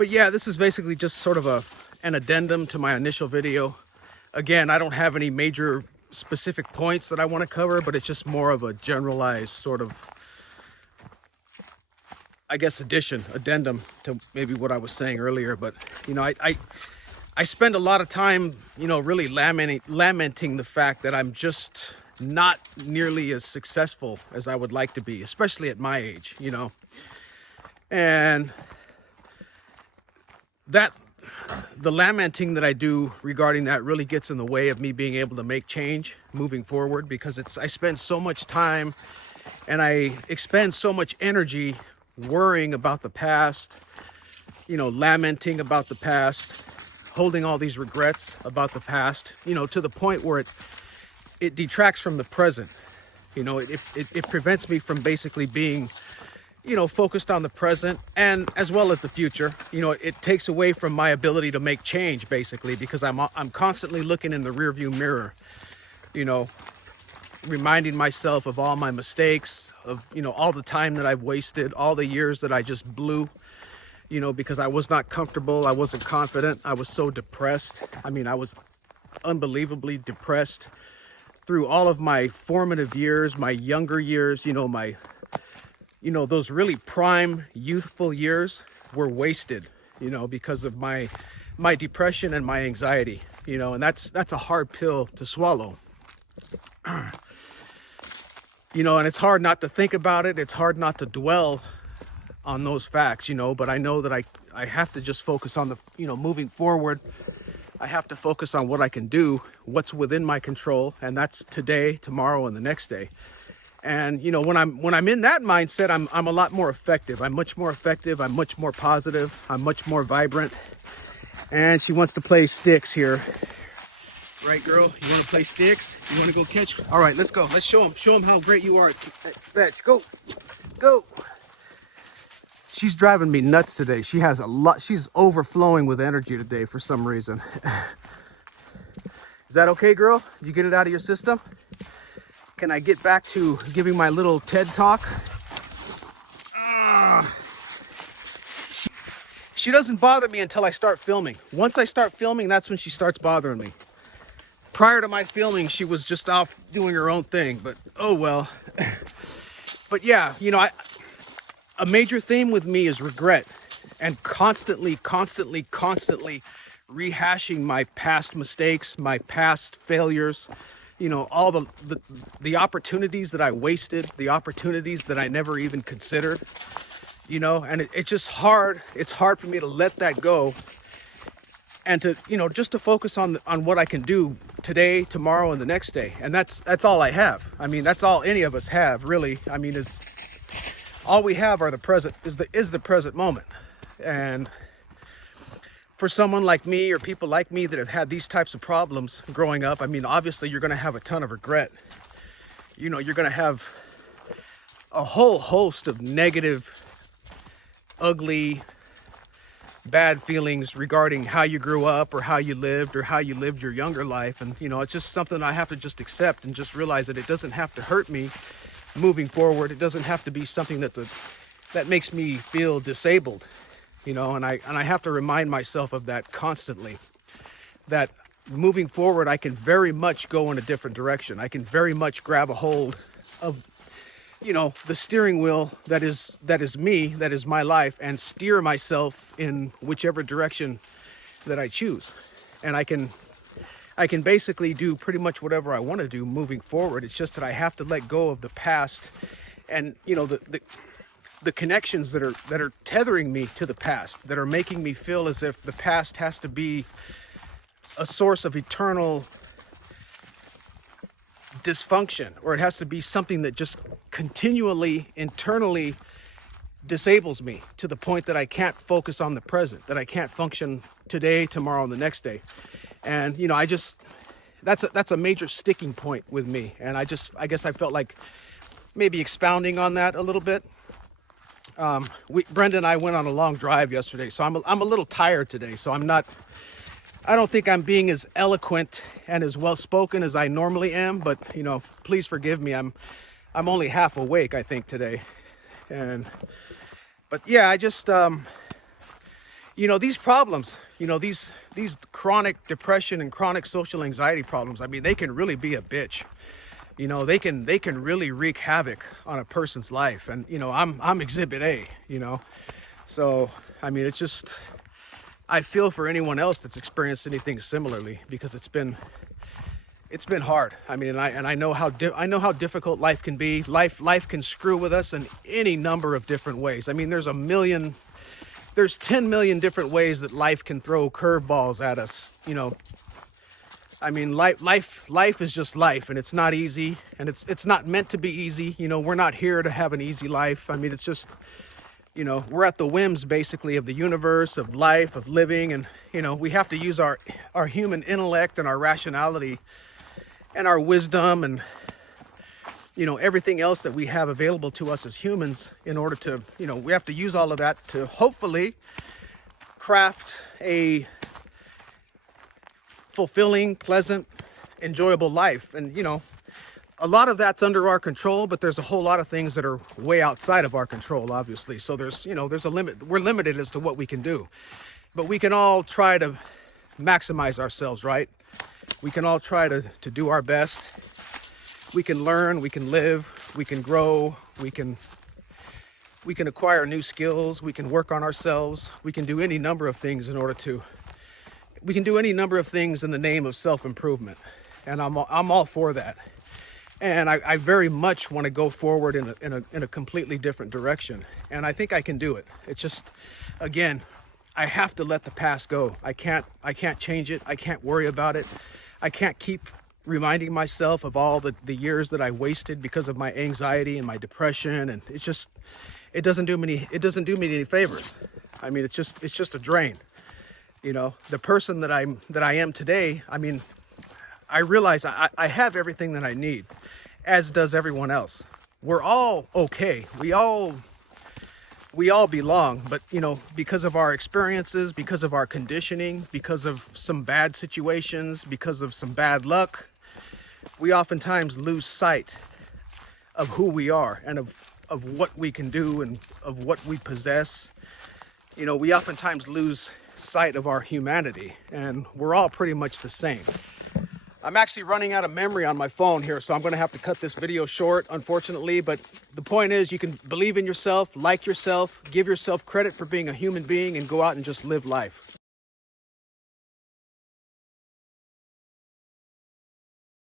But yeah, this is basically just sort of an addendum to my initial video. Again, I don't have any major specific points that I want to cover, but it's just more of a generalized sort of, I guess, addendum to maybe what I was saying earlier. But, you know, I spend a lot of time, you know, really lamenting the fact that I'm just not nearly as successful as I would like to be, especially at my age, you know. And that the lamenting that I do regarding that really gets in the way of me being able to make change moving forward, because I spend so much time and I expend so much energy worrying about the past, you know, lamenting about the past, holding all these regrets about the past, you know, to the point where it detracts from the present. You know, it prevents me from basically being, you know, focused on the present and as well as the future. You know, it takes away from my ability to make change, basically, because I'm constantly looking in the rearview mirror, you know, reminding myself of all my mistakes, of, you know, all the time that I've wasted, all the years that I just blew, you know, because I was not comfortable, I wasn't confident, I was so depressed. I mean, I was unbelievably depressed through all of my formative years, my younger years, you know, those really prime youthful years were wasted, you know, because of my depression and my anxiety, you know, and that's a hard pill to swallow. You know, and it's hard not to think about it. It's hard not to dwell on those facts, you know, but I know that I have to just focus on the, you know, moving forward. I have to focus on what I can do, what's within my control, and that's today, tomorrow, and the next day. And, you know, when I'm in that mindset, I'm a lot more effective. I'm much more effective. I'm much more positive. I'm much more vibrant. And she wants to play sticks here. Right, girl? You want to play sticks? You want to go catch? All right, let's go. Let's show them how great you are at fetch. Go. Go. She's driving me nuts today. She has a lot. She's overflowing with energy today for some reason. Is that okay, girl? Did you get it out of your system? Can I get back to giving my little TED talk? She doesn't bother me until I start filming. Once I start filming, that's when she starts bothering me. Prior to my filming, she was just off doing her own thing, but oh well. But yeah, you know, a major theme with me is regret, and constantly rehashing my past mistakes, my past failures, you know, all the opportunities that I wasted, the opportunities that I never even considered, you know, and it's just hard. It's hard for me to let that go and to, you know, just to focus on what I can do today, tomorrow, and the next day. And that's all I have. I mean, that's all any of us have, really. I mean, is all we have are the present, is the present moment. And for someone like me or people like me that have had these types of problems growing up, I mean, obviously you're going to have a ton of regret. You know, you're going to have a whole host of negative, ugly, bad feelings regarding how you grew up or how you lived your younger life. And, you know, it's just something I have to just accept and just realize that it doesn't have to hurt me moving forward. It doesn't have to be something that makes me feel disabled, you know, and I have to remind myself of that constantly, that moving forward, I can very much go in a different direction. I can very much grab a hold of, you know, the steering wheel that is me, that is my life, and steer myself in whichever direction that I choose. And I can basically do pretty much whatever I want to do moving forward. It's just that I have to let go of the past and, you know, the connections that are tethering me to the past, that are making me feel as if the past has to be a source of eternal dysfunction, or it has to be something that just continually internally disables me to the point that I can't focus on the present, that I can't function today, tomorrow, and the next day. And, you know, that's a major sticking point with me. And I guess I felt like maybe expounding on that a little bit. Brenda and I went on a long drive yesterday, so I'm a little tired today. So I don't think I'm being as eloquent and as well spoken as I normally am, but, you know, please forgive me. I'm only half awake, I think, today. But yeah, I just, these problems, these chronic depression and chronic social anxiety problems, I mean, they can really be a bitch. They can really wreak havoc on a person's life. And, I'm exhibit A, So, I mean, it's just, I feel for anyone else that's experienced anything similarly, because it's been hard. I mean, and I know how difficult life can be. Life can screw with us in any number of different ways. I mean, there's 10 million different ways that life can throw curveballs at us. I mean, life is just life, and it's not easy, and it's not meant to be easy. We're not here to have an easy life. I mean, it's just, we're at the whims basically of the universe, of life, of living, and we have to use our human intellect and our rationality and our wisdom and everything else that we have available to us as humans in order to, we have to use all of that to hopefully craft a fulfilling, pleasant, enjoyable life. And a lot of that's under our control, but there's a whole lot of things that are way outside of our control, obviously. So there's a limit. We're limited as to what we can do, but we can all try to maximize ourselves, right? We can all try to do our best. We can learn, we can live, we can grow, we can acquire new skills, we can work on ourselves, we can do any number of things we can do any number of things in the name of self-improvement. And I'm all for that. And I very much want to go forward in a completely different direction. And I think I can do it. It's just, again, I have to let the past go. I can't change it. I can't worry about it. I can't keep reminding myself of all the years that I wasted because of my anxiety and my depression. And it doesn't do me any favors. I mean, it's just a drain. The person that I am today, I mean, I realize I have everything that I need, as does everyone else. We're all okay. We all belong, but because of our experiences, because of our conditioning, because of some bad situations, because of some bad luck, we oftentimes lose sight of who we are and of what we can do and of what we possess. We oftentimes lose sight of our humanity, and we're all pretty much the same. I'm actually running out of memory on my phone here, so I'm going to have to cut this video short, unfortunately. But the point is, you can believe in yourself, like yourself, give yourself credit for being a human being, and go out and just live life.